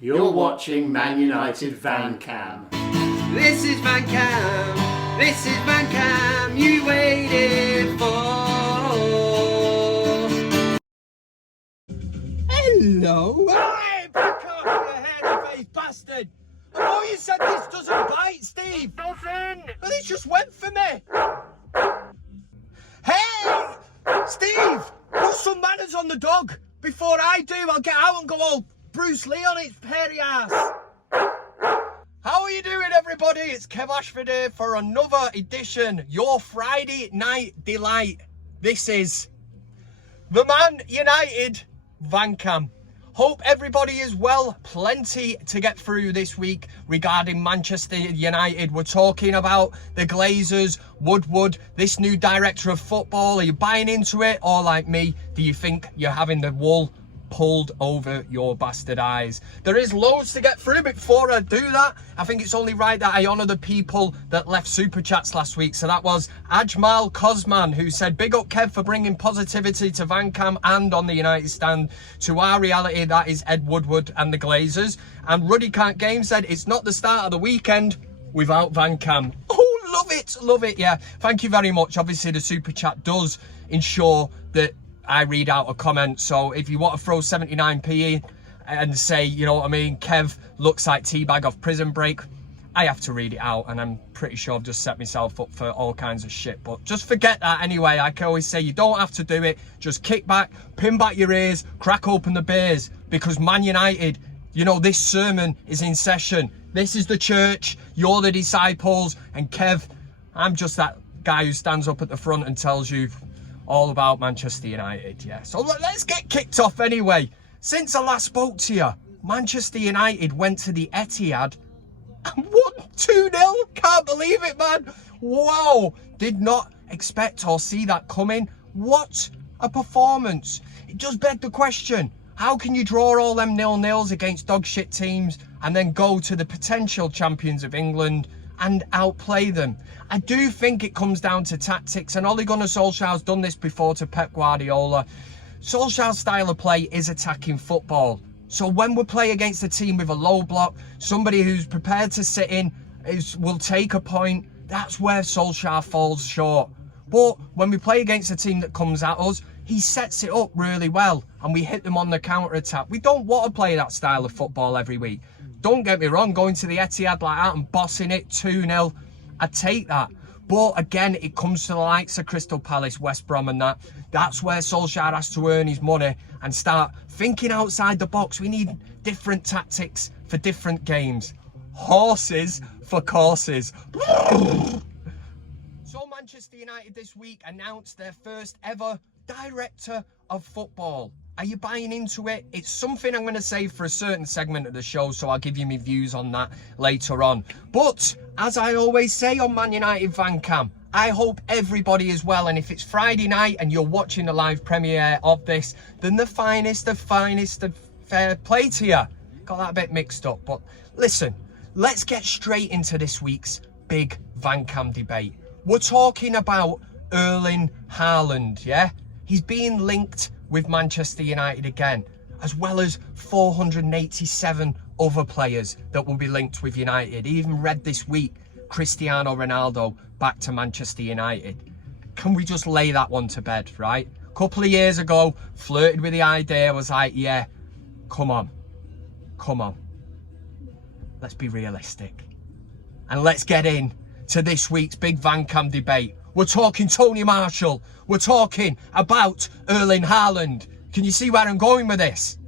You're watching ManUtd VanCam. This is VanCam. This is VanCam you waited for. Hello. Hey, back off, you hairy-faced bastard! I know you said this doesn't bite, Steve. It doesn't! But it just went for me. Hey, Steve, put some manners on the dog. Before I do, I'll get out and go all Bruce Lee on its hairy ass. How are you doing, everybody? It's Kev Ashford here for another edition, your Friday night delight. This is the ManUtd VanCam. Hope everybody is well. Plenty to get through this week regarding Manchester United. We're talking about the Glazers, Woodward, this new director of football. Are you buying into it? Or like me, do you think you're having the wool pulled over your bastard eyes? There is loads to get through. Before I do that, I think it's only right that I honour the people that left super chats last week. So that was Ajmal Cosman, who said, big up Kev for bringing positivity to VanCam and on the United stand to our reality, that is Ed Woodward and the Glazers. And Ruddy Can't Game said, it's not the start of the weekend without VanCam. Oh, love it, yeah. Thank you very much. Obviously the super chat does ensure that I read out a comment, so if you want to throw 79p and say, you know what I mean, Kev looks like Teabag off Prison Break, I have to read it out, and I'm pretty sure I've just set myself up for all kinds of shit. But just forget that anyway. I can always say you don't have to do it. Just kick back, pin back your ears, crack open the beers, because Man United, you know, this sermon is in session. This is the church, you're the disciples, and Kev, I'm just that guy who stands up at the front and tells you all about Manchester United, yeah. So let's get kicked off anyway. Since I last spoke to you, Manchester United went to the Etihad and won 2-0. Can't believe it, man. Wow. Did not expect or see that coming. What a performance. It does beg the question, how can you draw all them 0-0s against dog shit teams and then go to the potential champions of England and outplay them? I do think it comes down to tactics, and Ole Gunnar Solskjaer's done this before to Pep Guardiola. Solskjaer's style of play is attacking football. So when we play against a team with a low block, somebody who's prepared to sit in will take a point, that's where Solskjaer falls short. But when we play against a team that comes at us, he sets it up really well and we hit them on the counter-attack. We don't want to play that style of football every week. Don't get me wrong, going to the Etihad like that and bossing it 2-0, I'd take that. But again, it comes to the likes of Crystal Palace, West Brom and that. That's where Solskjaer has to earn his money and start thinking outside the box. We need different tactics for different games. Horses for courses. So Manchester United this week announced their first ever director of football. Are you buying into it? It's something I'm going to save for a certain segment of the show, so I'll give you my views on that later on. But as I always say on ManUtd VanCam, I hope everybody is well, and if it's Friday night and you're watching the live premiere of this, then the finest of fair play to you. Got that a bit mixed up, but listen, let's get straight into this week's big VanCam debate. We're talking about Erling Haaland, yeah? He's being linked with Manchester United again, as well as 487 other players that will be linked with United. He even read this week, Cristiano Ronaldo back to Manchester United. Can we just lay that one to bed, right? A couple of years ago, flirted with the idea, was like, yeah, come on. Let's be realistic. And let's get in to this week's big VanCam debate. We're talking Tony Marshall. We're talking about Erling Haaland. Can you see where I'm going with this?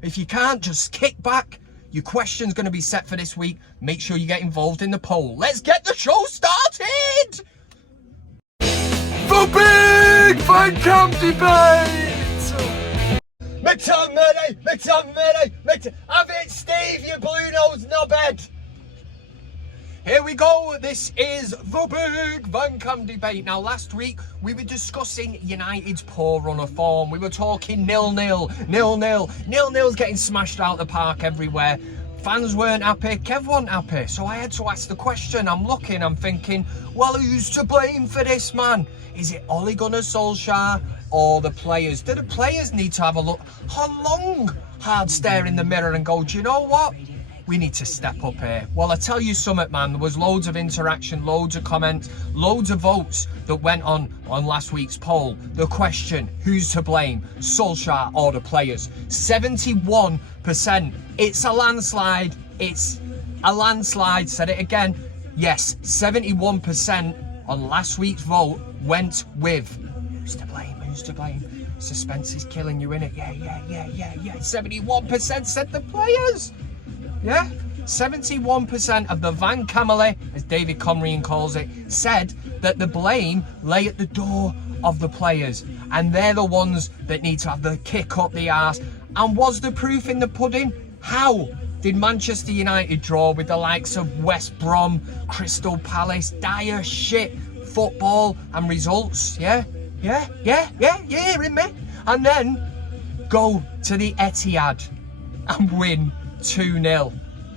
If you can't, just kick back. Your question's going to be set for this week. Make sure you get involved in the poll. Let's get the show started! The big VanCam debate! McTominay! Have it, Steve, you blue-nosed knobhead! Here we go, this is the big VanCam debate. Now, last week, we were discussing United's poor run of form. We were talking 0-0, 0-0. 0-0's getting smashed out the park everywhere. Fans weren't happy, Kev wasn't happy. So I had to ask the question. I'm looking, I'm thinking, well, who's to blame for this, man? Is it Ole Gunnar Solskjaer? or the players? Do the players need to have a look, a long, hard stare in the mirror and go, do you know what? We need to step up here. Well, I tell you something, man, there was loads of interaction, loads of comments, loads of votes that went on last week's poll. The question, who's to blame, Solskjaer or the players? 71%. It's a landslide. It's a landslide. Said it again. Yes, 71% on last week's vote went with who's to blame, who's to blame? Suspense is killing you, innit? Yeah. 71% said the players. Yeah, 71% of the VanCamily, as David Conrian calls it, said that the blame lay at the door of the players, and they're the ones that need to have the kick up the arse. And was the proof in the pudding? How did Manchester United draw with the likes of West Brom, Crystal Palace? Dire shit football and results. Yeah, hearing me? And then go to the Etihad and win 2-0.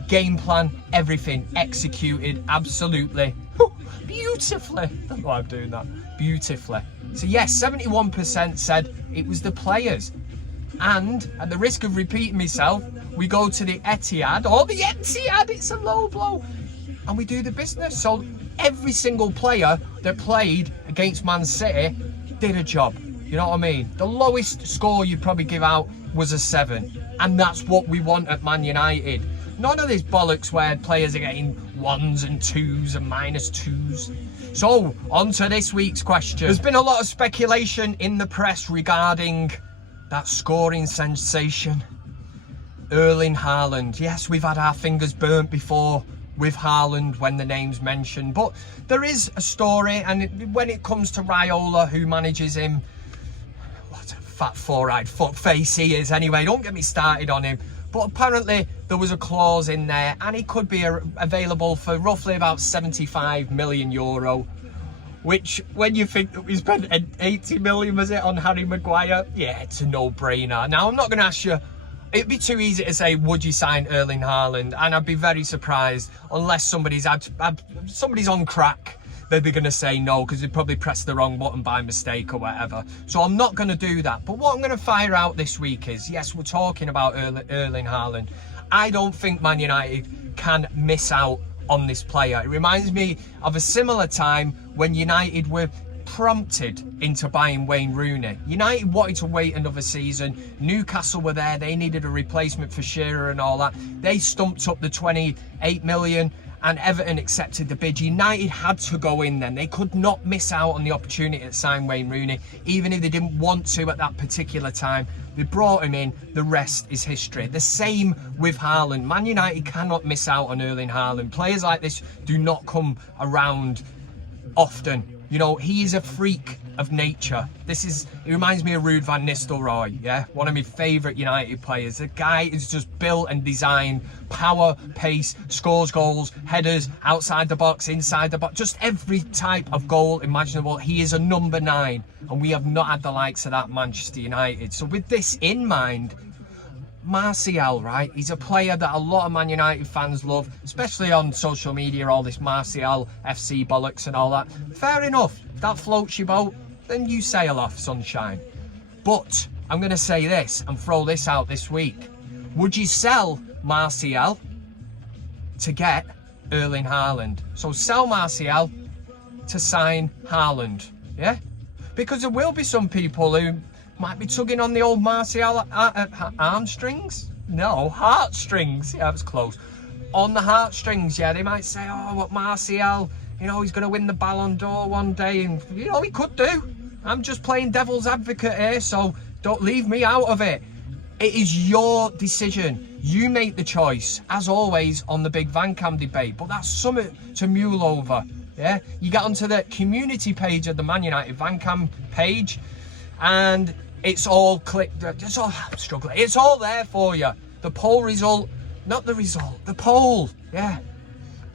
Game plan, everything executed absolutely beautifully. I don't know why I'm doing that. Beautifully. So yes, 71% said it was the players. And at the risk of repeating myself, we go to the Etihad, or the Etihad, it's a low blow, and we do the business. So every single player that played against Man City did a job. You know what I mean? The lowest score you'd probably give out was a 7. And that's what we want at Man United. None of this bollocks where players are getting 1s and 2s and -2s. So, on to this week's question. There's been a lot of speculation in the press regarding that scoring sensation, Erling Haaland. Yes, we've had our fingers burnt before with Haaland when the name's mentioned. But there is a story, and when it comes to Raiola, who manages him, what a fat four-eyed fuckface he is anyway, don't get me started on him. But apparently there was a clause in there, and he could be available for roughly about 75 million euro, which, when you think that we spent 80 million, was it, on Harry Maguire? Yeah, it's a no-brainer. Now, I'm not going to ask you, it'd be too easy to say, would you sign Erling Haaland? And I'd be very surprised, unless somebody's on crack, they'd be going to say no, because they'd probably press the wrong button by mistake or whatever. So I'm not going to do that. But what I'm going to fire out this week is, yes, we're talking about Erling Haaland. I don't think Man United can miss out on this player. It reminds me of a similar time when United were prompted into buying Wayne Rooney. United wanted to wait another season. Newcastle were there. They needed a replacement for Shearer and all that. They stumped up the 28 million. And Everton accepted the bid. United had to go in then. They could not miss out on the opportunity to sign Wayne Rooney, even if they didn't want to at that particular time. They brought him in. The rest is history. The same with Haaland. Man United cannot miss out on Erling Haaland. Players like this do not come around often. You know, he is a freak of nature. It reminds me of Ruud van Nistelrooy, yeah? One of my favourite United players. The guy is just built and designed, power, pace, scores goals, headers, outside the box, inside the box, just every type of goal imaginable. He is a number 9, and we have not had the likes of that at Manchester United. So with this in mind, Martial, right? He's a player that a lot of Man United fans love, especially on social media, all this Martial FC bollocks and all that. Fair enough. If that floats your boat, then you sail off, sunshine. But I'm going to say this and throw this out this week. Would you sell Martial to get Erling Haaland? So sell Martial to sign Haaland, yeah? Because there will be some people who might be tugging on the old Martial armstrings. No, heartstrings. Yeah, that was close. On the heartstrings, yeah. They might say, oh, what Martial, you know, he's going to win the Ballon d'Or one day. And, you know, he could do. I'm just playing devil's advocate here, so don't leave me out of it. It is your decision. You make the choice, as always, on the Big VanCam Debate. But that's something to mule over, yeah? You get onto the community page of the Man United VanCam page, and it's all clicked. It's all, I'm struggling. It's all there for you. The poll result, not the result, the poll. Yeah.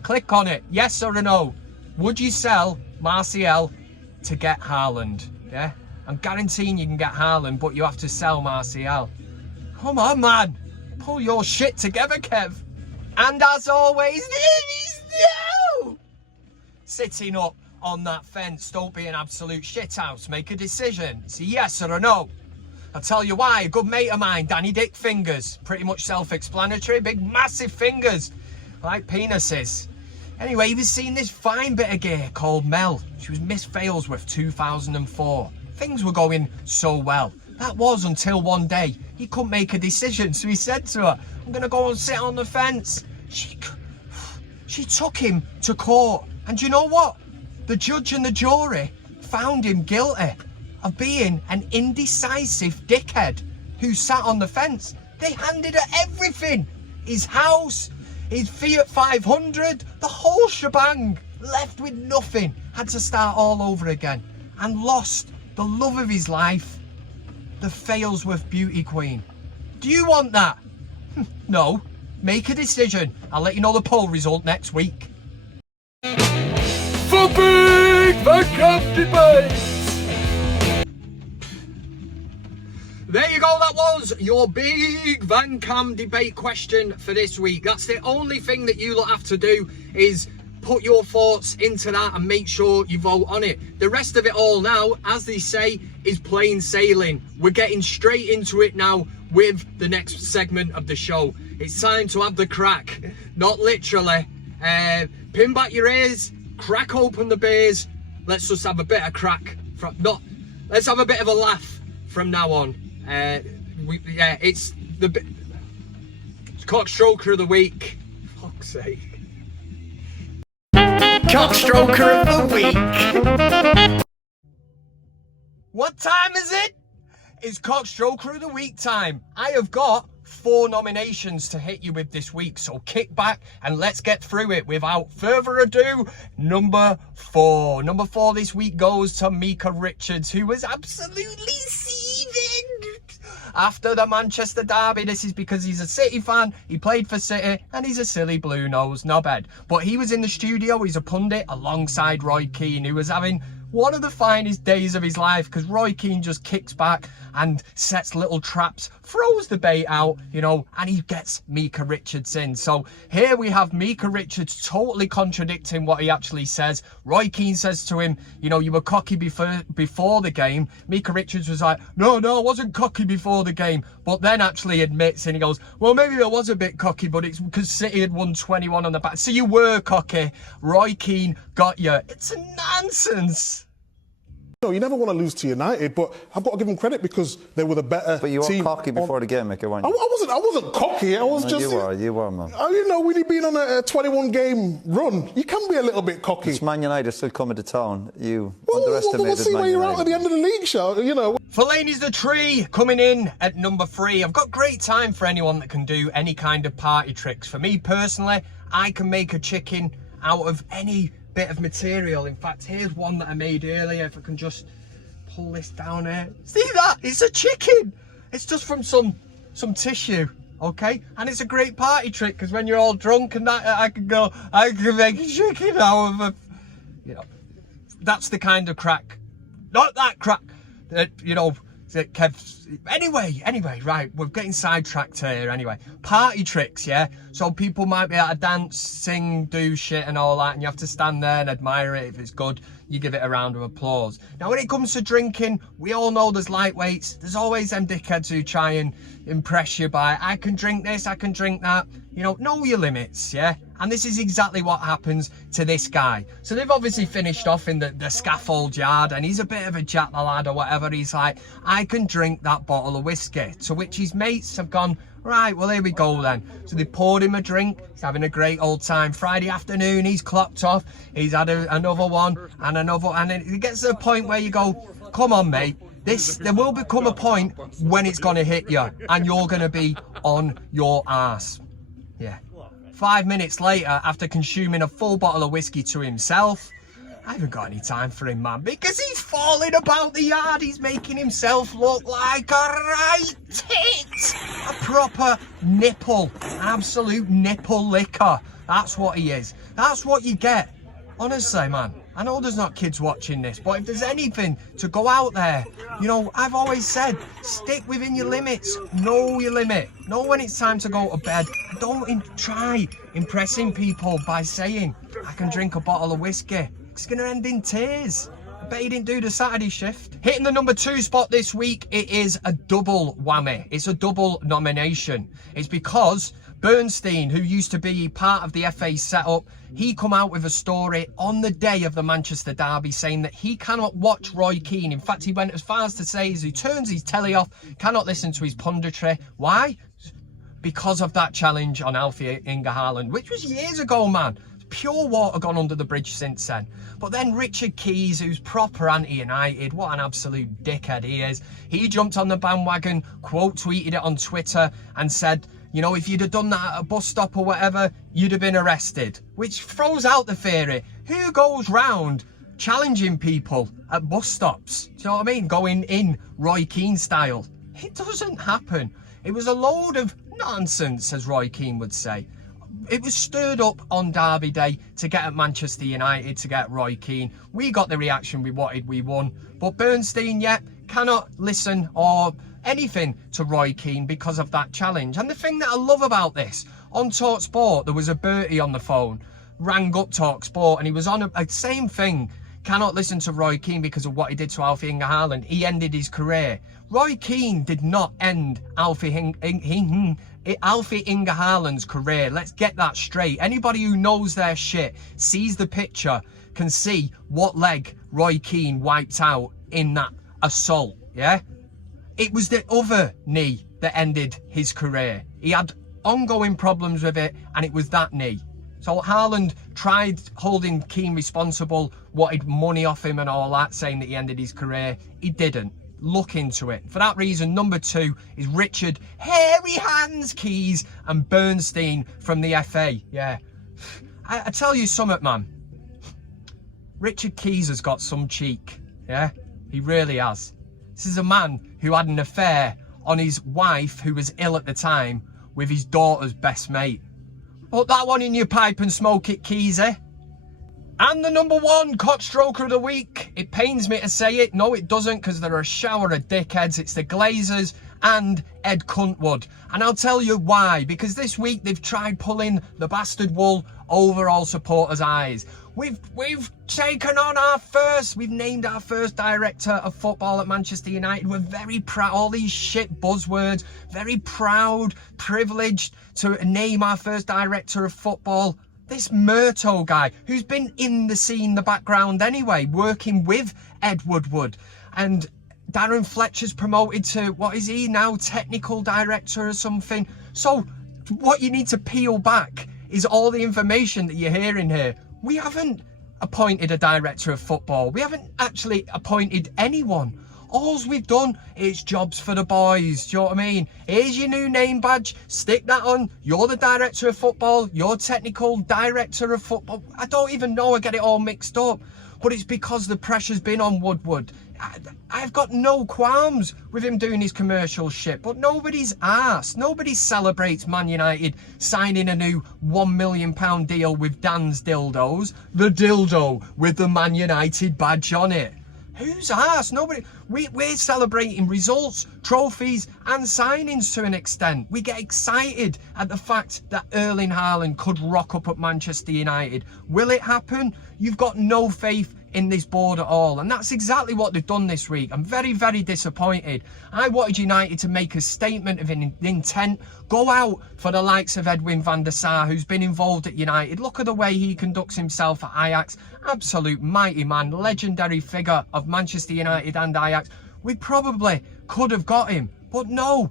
Click on it. Yes or no. Would you sell Martial to get Haaland? Yeah. I'm guaranteeing you can get Haaland, but you have to sell Martial. Come on, man. Pull your shit together, Kev. And as always, there is no sitting up on that fence. Don't be an absolute shithouse. Make a decision. It's a yes or a no. I'll tell you why. A good mate of mine, Danny Dick Fingers. Pretty much self-explanatory. Big, massive fingers. Like penises. Anyway, he was seeing this fine bit of gear called Mel. She was Miss Failsworth 2004. Things were going so well. That was until one day he couldn't make a decision. So he said to her, I'm going to go and sit on the fence. She took him to court. And you know what? The judge and the jury found him guilty of being an indecisive dickhead who sat on the fence. They handed her everything. His house, his Fiat 500, the whole shebang. Left with nothing. Had to start all over again. And lost the love of his life, the Failsworth beauty queen. Do you want that? No. Make a decision. I'll let you know the poll result next week. For Big VanCam Debate! There you go, that was your Big VanCam Debate question for this week. That's the only thing that you lot have to do, is put your thoughts into that and make sure you vote on it. The rest of it all now, as they say, is plain sailing. We're getting straight into it now with the next segment of the show. It's time to have the crack. Not literally. Pin back your ears, crack open the beers. Let's just have a bit of crack. Let's have a bit of a laugh from now on. It's CockStroker of the week. Fuck's sake. CockStroker of the week. What time is it? It's CockStroker of the week time. I have got 4 nominations to hit you with this week, so kick back and let's get through it. Without further ado, number 4. Number 4 this week goes to Micah Richards, who was absolutely seething after the Manchester derby. This is because he's a City fan, he played for City, and he's a silly blue nose knobhead. But he was in the studio, he's a pundit, alongside Roy Keane, who was having one of the finest days of his life, because Roy Keane just kicks back and sets little traps, throws the bait out, you know, and he gets Micah Richards in. So here we have Micah Richards totally contradicting what he actually says. Roy Keane says to him, you know, you were cocky before the game. Micah Richards was like, no, I wasn't cocky before the game. But then actually admits, and he goes, well, maybe I was a bit cocky, but it's because City had won 21 on the back. So you were cocky. Roy Keane got you. It's a nonsense. No, you never want to lose to United, but I've got to give them credit because they were the better team. But you were cocky before the game, Mickey, weren't you? I wasn't cocky. I was just. You were, man. You know, when you've been on a 21-game run, you can be a little bit cocky. It's Man United still coming to town. You underestimated Man We'll see where you're out at the end of the league show, you know. Fellaini's The Tree coming in at number 3. I've got great time for anyone that can do any kind of party tricks. For me personally, I can make a chicken out of any bit of material. In fact, here's one that I made earlier. If I can just pull this down here. See that? It's a chicken. It's just from some tissue, okay? And it's a great party trick, because when you're all drunk and that, I can make a chicken out of a, you know, that's the kind of crack. Not that crack that, you know, that Kev. Anyway, right, we're getting sidetracked here. Anyway, party tricks, yeah? So people might be able to dance, sing, do shit and all that, and you have to stand there and admire it. If it's good, you give it a round of applause. Now, when it comes to drinking, we all know there's lightweights. There's always them dickheads who try and impress you by, I can drink this, I can drink that. You know your limits, yeah? And this is exactly what happens to this guy. So they've obviously finished off in the scaffold yard, and he's a bit of a jack the lad or whatever. He's like, I can drink that bottle of whiskey. To which his mates have gone, right, well, here we go then. So they poured him a drink. He's having a great old time. Friday afternoon, he's clocked off. He's had another one and another, and then it gets to the point where you go, come on, mate. There will become a point when it's going to hit you, and you're going to be on your arse. Yeah. 5 minutes later, after consuming a full bottle of whiskey to himself, I haven't got any time for him, man, because he's falling about the yard. He's making himself look like a right tit. A proper nipple. An absolute nipple licker. That's what he is. That's what you get. Honestly, man. I know there's not kids watching this, but if there's anything to go out there, you know, I've always said, stick within your limits. Know your limit. Know when it's time to go to bed. Don't try impressing people by saying, I can drink a bottle of whiskey. It's going to end in tears. I bet he didn't do the Saturday shift. Hitting the number 2 spot this week, it is a double whammy. It's a double nomination. It's because Bernstein, who used to be part of the FA setup, he come out with a story on the day of the Manchester derby saying that he cannot watch Roy Keane. In fact, he went as far as to say he turns his telly off, cannot listen to his punditry. Why? Because of that challenge on Alfie Inga Haaland, which was years ago, man. Pure water gone under the bridge since then. But then Richard Keys, who's proper anti-United, what an absolute dickhead he is, he jumped on the bandwagon, quote tweeted it on Twitter and said, you know, if you'd have done that at a bus stop or whatever, you'd have been arrested. Which throws out the theory. Who goes round challenging people at bus stops? Do you know what I mean? Going in Roy Keane style. It doesn't happen. It was a load of nonsense, as Roy Keane would say. It was stirred up on Derby Day to get at Manchester United, to get Roy Keane. We got the reaction we wanted, we won. But Bernstein, yeah, cannot listen or anything to Roy Keane because of that challenge. And the thing that I love about this, on TalkSport, there was a Bertie on the phone, rang up TalkSport, and he was on a same thing. Cannot listen to Roy Keane because of what he did to Alfie Inga Haaland. He ended his career. Roy Keane did not end Alfie Inga Haaland's career. Let's get that straight. Anybody who knows their shit, sees the picture, can see what leg Roy Keane wiped out in that assault, yeah? It was the other knee that ended his career. He had ongoing problems with it, and it was that knee. So Haaland tried holding Keane responsible, wanted money off him and all that, saying that he ended his career. He didn't. Look into it. For that reason, number 2 is Richard Hairy Hands Keys and Bernstein from the FA. Yeah. I tell you something, man. Richard Keys has got some cheek. Yeah, he really has. This is a man who had an affair on his wife, who was ill at the time, with his daughter's best mate. Put that one in your pipe and smoke it, Keys, eh? And the number 1 CockStroker of the week. It pains me to say it. No, it doesn't, because they're a shower of dickheads. It's the Glazers and Ed Cuntwood. And I'll tell you why. Because this week they've tried pulling the bastard wool over all supporters' eyes. We've taken on we've named our first director of football at Manchester United. We're very proud, all these shit buzzwords, very proud, privileged to name our first director of football. This Murto guy, who's been in the scene, the background anyway, working with Ed Woodward. And Darren Fletcher's promoted to, what is he now, technical director or something. So what you need to peel back is all the information that you're hearing here. We haven't appointed a director of football. We haven't actually appointed anyone. All we've done is jobs for the boys. Do you know what I mean? Here's your new name badge. Stick that on. You're the director of football. You're technical director of football. I don't even know. I get it all mixed up. But it's because the pressure's been on Woodward. I've got no qualms with him doing his commercial shit, but nobody's asked. Nobody celebrates Man United signing a new £1 million deal with Dan's Dildos. The dildo with the Man United badge on it. Who's asked? Nobody. We're celebrating results, trophies and signings to an extent. We get excited at the fact that Erling Haaland could rock up at Manchester United. Will it happen? You've got no faith in this board at all, and that's exactly what they've done this week. I'm very, very disappointed. I wanted United to make a statement of intent, go out for the likes of Edwin van der Sar, who's been involved at United. Look at the way he conducts himself at Ajax. Absolute mighty man, legendary figure of Manchester United and Ajax. We probably could have got him, but no.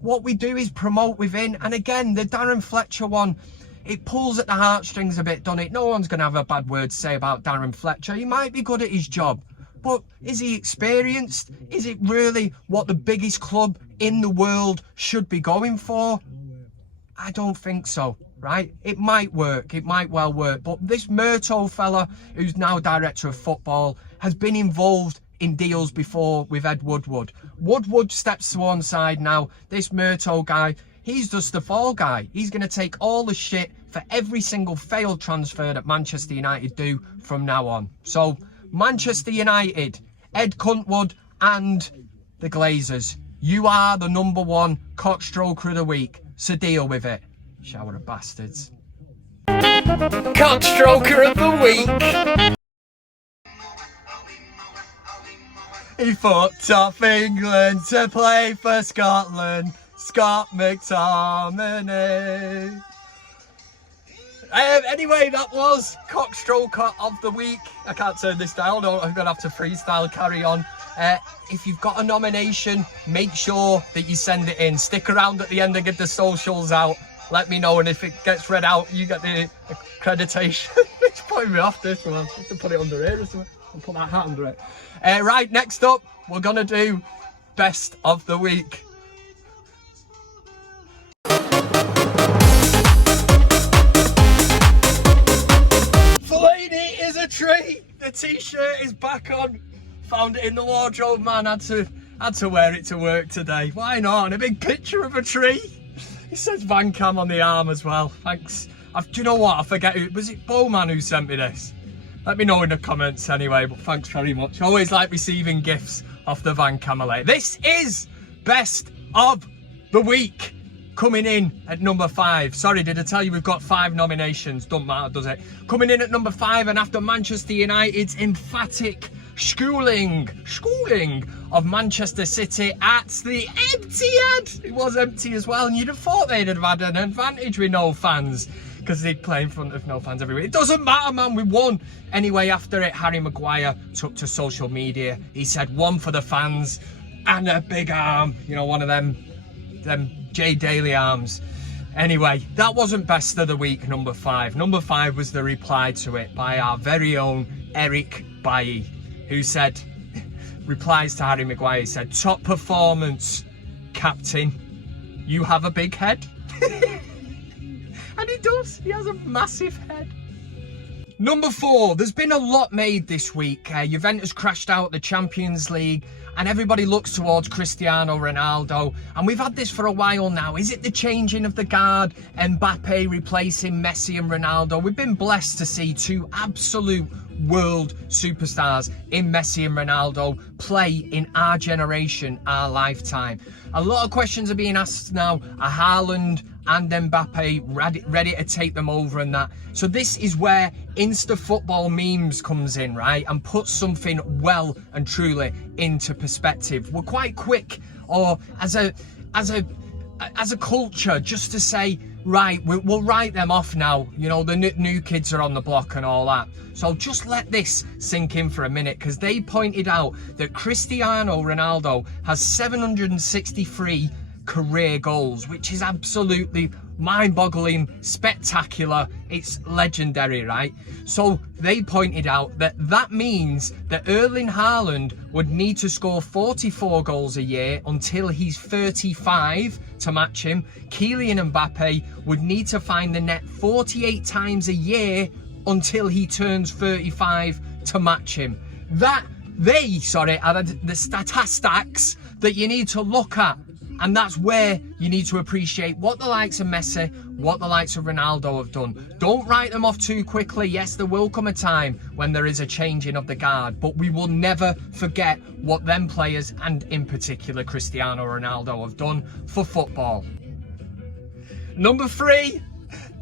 What we do is promote within, and again, the Darren Fletcher one, it pulls at the heartstrings a bit, doesn't it? No one's going to have a bad word to say about Darren Fletcher. He might be good at his job, but is he experienced? Is it really what the biggest club in the world should be going for? I don't think so, right? It might work. It might well work. But this Murto fella, who's now director of football, has been involved in deals before with Ed Woodward. Woodward steps to one side now. This Murto guy, he's just the fall guy. He's going to take all the shit for every single failed transfer that Manchester United do from now on. So, Manchester United, Ed Cuntwood and the Glazers, you are the number 1 CockStroker of the week. So deal with it. Shower of bastards. CockStroker of the week. He fucked off England to play for Scotland. Scott McTominay. Anyway, that was CockStroker of the week. I can't turn this down. I'm going to have to freestyle carry on. If you've got a nomination, make sure that you send it in. Stick around at the end and get the socials out. Let me know, and if it gets read out, you get the accreditation. It's putting me off this one. I have to put it under here or something. I'll put that hat under it. Right, next up, we're going to do Best of the Week. Fellaini is a treat. The T-shirt is back on. Found it in the wardrobe, man. Had to wear it to work today. Why not? And a big picture of a tree. It says VanCam on the arm as well. Thanks. Do you know what? I forget who. Was it Bowman who sent me this? Let me know in the comments anyway. But thanks very much. Always like receiving gifts off the VanCam LA. This is Best of the Week. Coming in at number 5. Sorry, did I tell you we've got 5 nominations? Don't matter, does it? Coming in at number 5, and after Manchester United's emphatic schooling of Manchester City at the Etihad. It was empty as well, and you'd have thought they'd have had an advantage with no fans, because they'd play in front of no fans every week. It doesn't matter, man, we won. Anyway, after it, Harry Maguire took to social media. He said, one for the fans and a big arm. You know, one of them J Daly arms. Anyway, that wasn't Best of the Week, number 5. Number 5 was the reply to it by our very own Eric Bailly, who said, replies to Harry Maguire, he said, top performance, captain, you have a big head. And he does, he has a massive head. Number 4, there's been a lot made this week. Juventus crashed out the Champions League, and everybody looks towards Cristiano Ronaldo. And we've had this for a while now. Is it the changing of the guard? Mbappe replacing Messi and Ronaldo? We've been blessed to see 2 absolute world superstars in Messi and Ronaldo play in our generation, our lifetime. A lot of questions are being asked now. Are Haaland and Mbappe ready to take them over and that? So this is where Insta football memes comes in, right, and puts something well and truly into perspective. We're quite quick, or as a culture, just to say, right, we'll write them off now. You know, the new kids are on the block and all that. So just let this sink in for a minute, because they pointed out that Cristiano Ronaldo has 763 career goals, which is absolutely mind-boggling, spectacular. It's legendary, right? So they pointed out that that means that Erling Haaland would need to score 44 goals a year until he's 35 to match him. Kylian Mbappe would need to find the net 48 times a year until he turns 35 to match him. Are the statistics that you need to look at. And that's where you need to appreciate what the likes of Messi, what the likes of Ronaldo have done. Don't write them off too quickly. Yes, there will come a time when there is a changing of the guard, but we will never forget what them players, and in particular Cristiano Ronaldo, have done for football. Number 3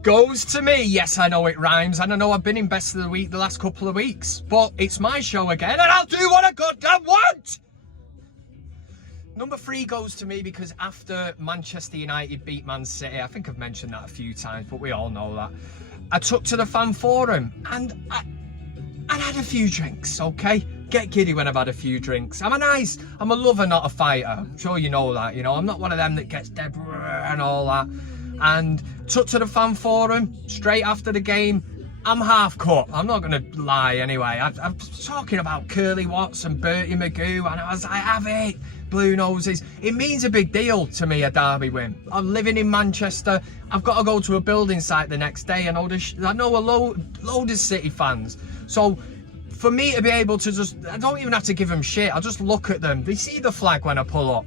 goes to me. Yes, I know it rhymes, and I know I've been in Best of the Week the last couple of weeks, but it's my show again, and I'll do what I goddamn want! Number 3 goes to me because after Manchester United beat Man City, I think I've mentioned that a few times, but we all know that, I took to the fan forum and I had a few drinks, okay? Get giddy when I've had a few drinks. I'm a lover, not a fighter. I'm sure you know that, you know. I'm not one of them that gets dead and all that. And took to the fan forum straight after the game. I'm half cut, I'm not going to lie anyway. I'm talking about Curly Watts and Bertie Magoo, and I was like, have it, Blue Noses. It means a big deal to me, a derby win. I'm living in Manchester, I've got to go to a building site the next day, and I know a load of City fans. So for me to be able to just, I don't even have to give them shit, I just look at them. They see the flag when I pull up.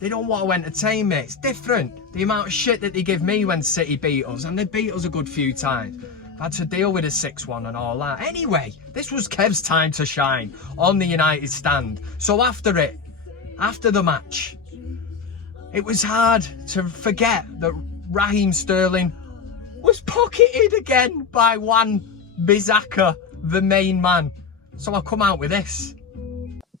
They don't want to entertain me. It's different. The amount of shit that they give me when City beat us, and they beat us a good few times. Had to deal with a 6-1 and all that. Anyway, this was Kev's time to shine on the United stand. So after the match, it was hard to forget that Raheem Sterling was pocketed again by Wan Bissaka, the main man. So I come out with this.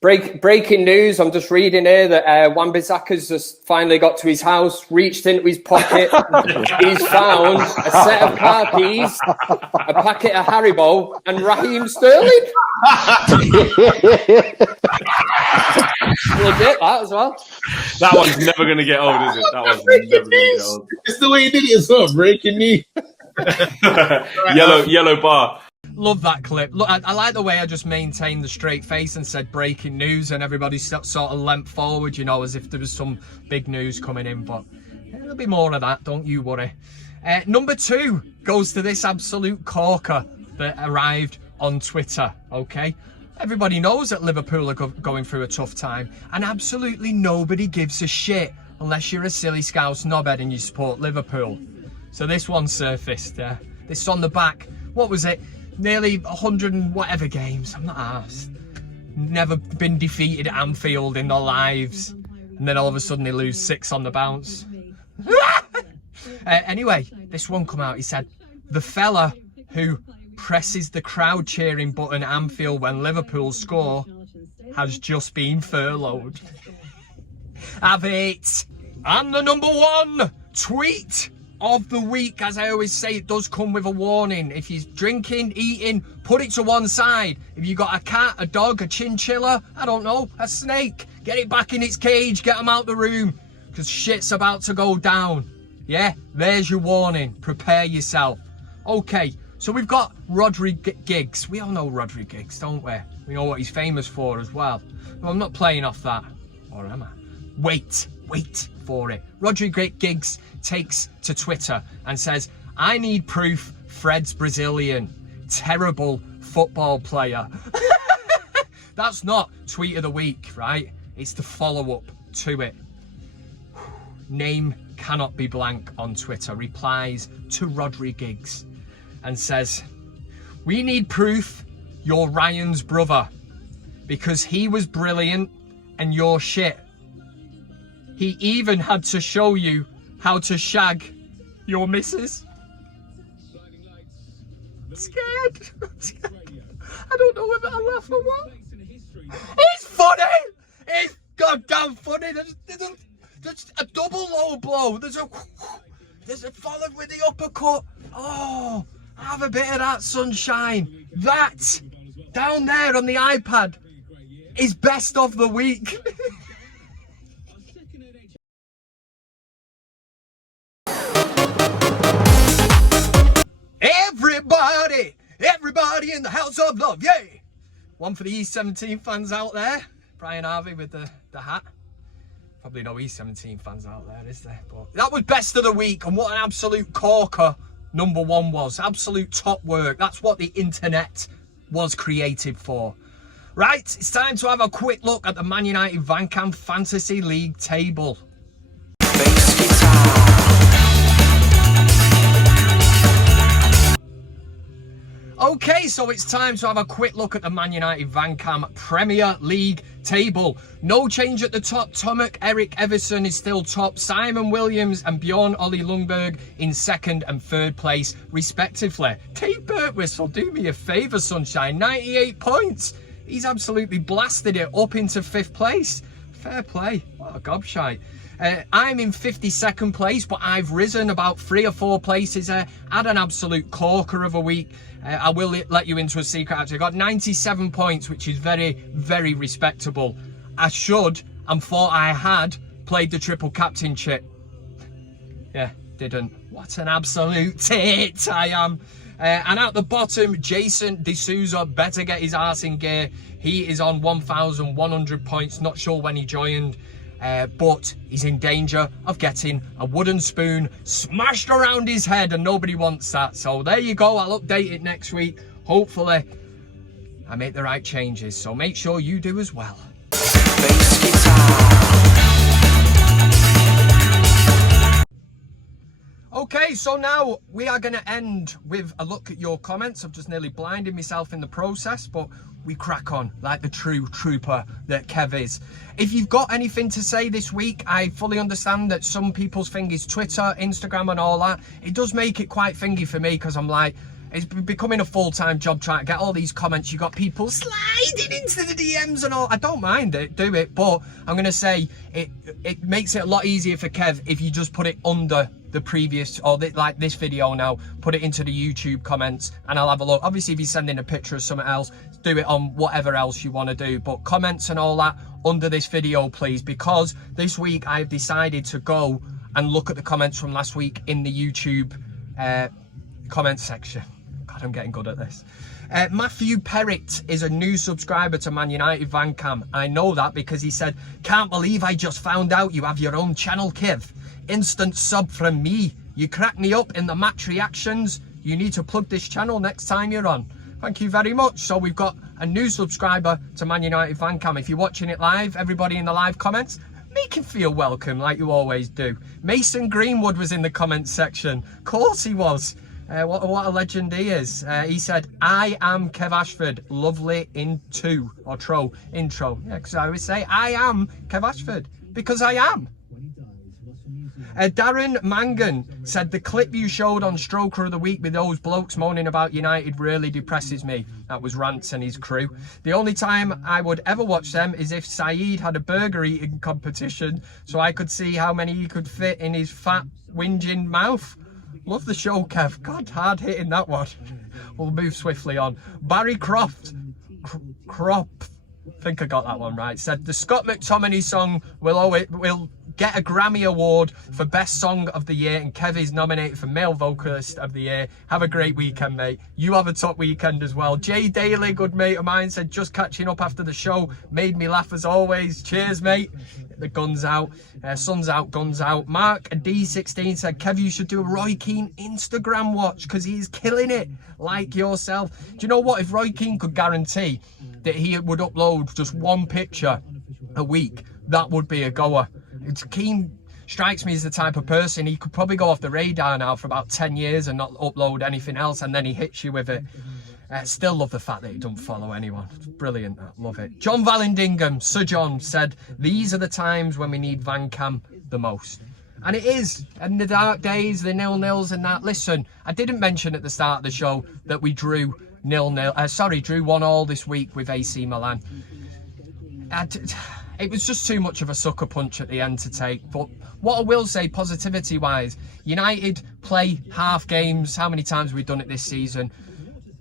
Breaking news, I'm just reading here that Wan-Bissaka's just finally got to his house, reached into his pocket. He's found a set of car keys, a packet of Haribo, and Raheem Sterling. Legit, that as well. That one's never going to get old, is it? That one's never going to get old. It's the way you did it as well, breaking news. Yellow bar. Love that clip. Look, I like the way I just maintained the straight face and said breaking news, and everybody sort of leant forward, you know, as if there was some big news coming in. But there'll be more of that, don't you worry. Number 2 goes to this absolute corker that arrived on Twitter, okay? Everybody knows that Liverpool are going through a tough time, and absolutely nobody gives a shit unless you're a silly Scouse knobhead and you support Liverpool. So this one surfaced, this is on the back. What was it? Nearly 100 and whatever games. I'm not arsed. Never been defeated at Anfield in their lives. And then all of a sudden they lose 6 on the bounce. Anyway, this one come out. He said, the fella who presses the crowd cheering button at Anfield when Liverpool score has just been furloughed. Have it. And the number 1 tweet of the week, as I always say, it does come with a warning. If you're drinking, eating, put it to one side. If you got a cat, a dog, a chinchilla, I don't know, a snake, get it back in its cage, get them out the room, because shit's about to go down. Yeah, there's your warning. Prepare yourself. Okay, so we've got Rodri Giggs. We all know Rodri Giggs, don't we? We know what he's famous for as well. No, I'm not playing off that. Or am I? Wait for it. Rodri Giggs takes to Twitter and says, I need proof Fred's Brazilian. Terrible football player. That's not tweet of the week, right? It's the follow-up to it. Name cannot be blank on Twitter replies to Rodri Giggs and says, we need proof you're Ryan's brother because he was brilliant and you're shit. He even had to show you how to shag your missus. I'm scared. I don't know whether I laugh or what. It's funny. It's goddamn funny. There's a double low blow. There's a followed with the uppercut. Oh, have a bit of that sunshine. That down there on the iPad is best of the week. Everybody in the house of love, yay! One for the E17 fans out there. Brian Harvey with the hat. Probably no E17 fans out there, is there? But that was best of the week, and what an absolute corker number 1 was. Absolute top work. That's what the internet was created for. Right, it's time to have a quick look at the ManUtd VanCam Fantasy League table. Okay, so it's time to have a quick look at the ManUtd VanCam Premier League table. No change at the top. Tomek Eric Everson is still top. Simon Williams and Bjorn Ollie Lundberg in 2nd and 3rd place, respectively. Dave Birtwistle, do me a favour, sunshine. 98 points. He's absolutely blasted it up into 5th place. Fair play. What a gobshite. I'm in 52nd place, but I've risen about 3 or 4 places there. Had an absolute corker of a week. I will let you into a secret, actually. I got 97 points, which is very, very respectable. I should and thought I had played the triple captainship. Yeah, didn't. What an absolute tit I am. And at the bottom, Jason D'Souza better get his arse in gear. He is on 1,100 points. Not sure when he joined. But he's in danger of getting a wooden spoon smashed around his head, and nobody wants that. So there you go. I'll update it next week. Hopefully I make the right changes, so make sure you do as well. Okay, so now we are going to end with a look at your comments. I've just nearly blinded myself in the process, but we crack on like the true trooper that Kev is. If you've got anything to say this week, I fully understand that some people's thing is Twitter, Instagram and all that. It does make it quite thingy for me because I'm like, It's becoming a full-time job trying to get all these comments. You got people sliding into the DMs and all. I don't mind it, do it, but I'm gonna say it makes it a lot easier for Kev if you just put it under the previous, or like this video now, put it into the YouTube comments and I'll have a look. Obviously, if you're sending a picture of something else, do it on whatever else you want to do, but comments and all that under this video, please, because this week I've decided to go and look at the comments from last week in the YouTube comment section. God, I'm getting good at this. Matthew Perrott is a new subscriber to ManUtd VanCam. I know that because he said, "Can't believe I just found out you have your own channel, Kev. Instant sub from me. You crack me up in the match reactions. You need to plug this channel next time you're on." Thank you very much. So we've got a new subscriber to ManUtd VanCam. If you're watching it live, everybody in the live comments, make him feel welcome like you always do. Mason Greenwood was in the comments section. Of course he was. What a legend he is. He said, "I am Kev Ashford. Lovely intro." Yeah, because I always say, I am Kev Ashford. Because I am. Darren Mangan said, "The clip you showed on Stroker of the Week with those blokes moaning about United really depresses me." That was Rance and his crew. "The only time I would ever watch them is if Saeed had a burger eating competition so I could see how many he could fit in his fat whinging mouth." Love the show, Kev. God, hard hitting that one. We'll move swiftly on. Barry Croft, I think I got that one right, said, "The Scott McTominay song will get a Grammy Award for Best Song of the Year, and Kev is nominated for Male Vocalist of the Year. Have a great weekend, mate." You have a top weekend as well. Jay Daly, good mate of mine, said, "Just catching up after the show. Made me laugh as always. Cheers, mate." The guns out. Sun's out, guns out. Mark D16 said, "Kev, you should do a Roy Keane Instagram watch because he's killing it. Like yourself." Do you know what? If Roy Keane could guarantee that he would upload just one picture a week, that would be a goer. Keane strikes me as the type of person, he could probably go off the radar now for about 10 years and not upload anything else, and then he hits you with it. Still love the fact that he don't follow anyone. It's brilliant. I love it. John Vallandingham, Sir John, said, "These are the times when we need VanCam the most." And it is. And the dark days, the 0-0s and that. Listen, I didn't mention at the start of the show that we drew 0-0. Drew 1-1 this week with AC Milan. It was just too much of a sucker punch at the end to take. But what I will say, positivity-wise, United play half games. How many times have we done it this season?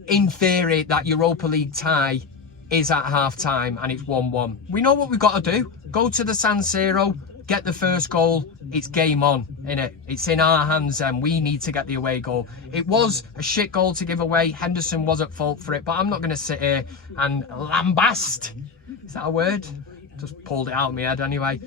In theory, that Europa League tie is at half-time and it's 1-1. We know what we've got to do. Go to the San Siro, get the first goal. It's game on, innit? It's in our hands and we need to get the away goal. It was a shit goal to give away. Henderson was at fault for it, but I'm not going to sit here and lambast. Is that a word? Just pulled it out of my head anyway.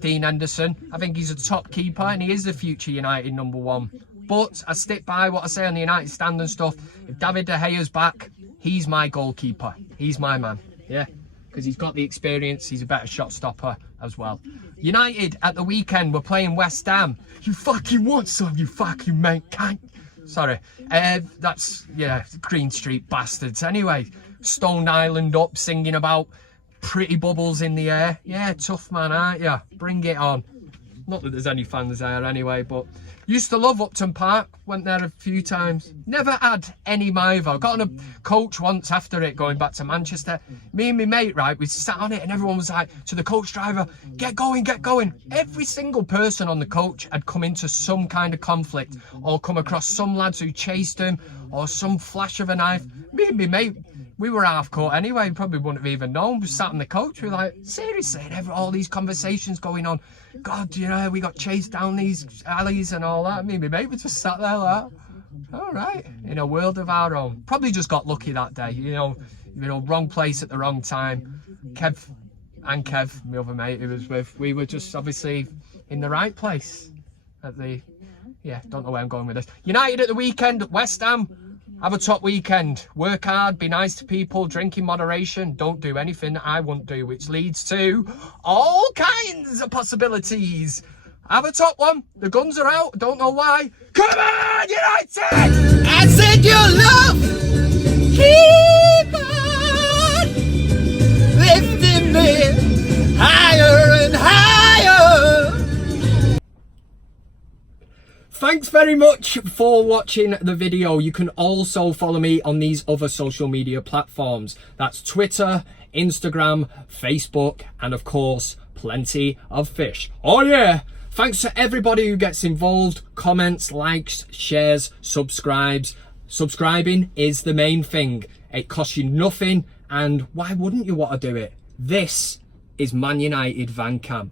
Dean Henderson, I think he's a top keeper and he is the future United #1. But I stick by what I say on the United stand and stuff. If David De Gea's back, he's my goalkeeper. He's my man. Yeah, because he's got the experience. He's a better shot stopper as well. United at the weekend, we're playing West Ham. You fucking want some, you fucking mate. Sorry. That's, yeah, Green Street bastards. Anyway, Stone Island up singing about pretty bubbles in the air. Yeah, tough man, aren't you? Bring it on. Not that there's any fans there anyway, but used to love Upton Park. Went there a few times. Never had any Mivo. Got on a coach once after it going back to Manchester. Me and my mate, right, we sat on it and everyone was like to the coach driver, "Get going, get going." Every single person on the coach had come into some kind of conflict or come across some lads who chased him or some flash of a knife. Me and my mate, we were half caught anyway. Probably wouldn't have even known. We sat on the coach. We were like, seriously, and all these conversations going on. God, you know, we got chased down these alleys and all that. Me and my mate were just sat there like, all right, in a world of our own. Probably just got lucky that day, you know, wrong place at the wrong time. Kev, my other mate who was with, we were just obviously in the right place at the, yeah, don't know where I'm going with this. United at the weekend, West Ham. Have a top weekend. Work hard, be nice to people, drink in moderation. Don't do anything I won't do, which leads to all kinds of possibilities. Have a top one. The guns are out. Don't know why. Come on, United! I said your love. Keep on lifting me higher and higher. Thanks very very much for watching the video. You can also follow me on these other social media platforms. That's Twitter, Instagram, Facebook, and of course, plenty of fish. Oh yeah! Thanks to everybody who gets involved, comments, likes, shares, subscribes. Subscribing is the main thing. It costs you nothing, and why wouldn't you want to do it? This is ManUtd VanCam.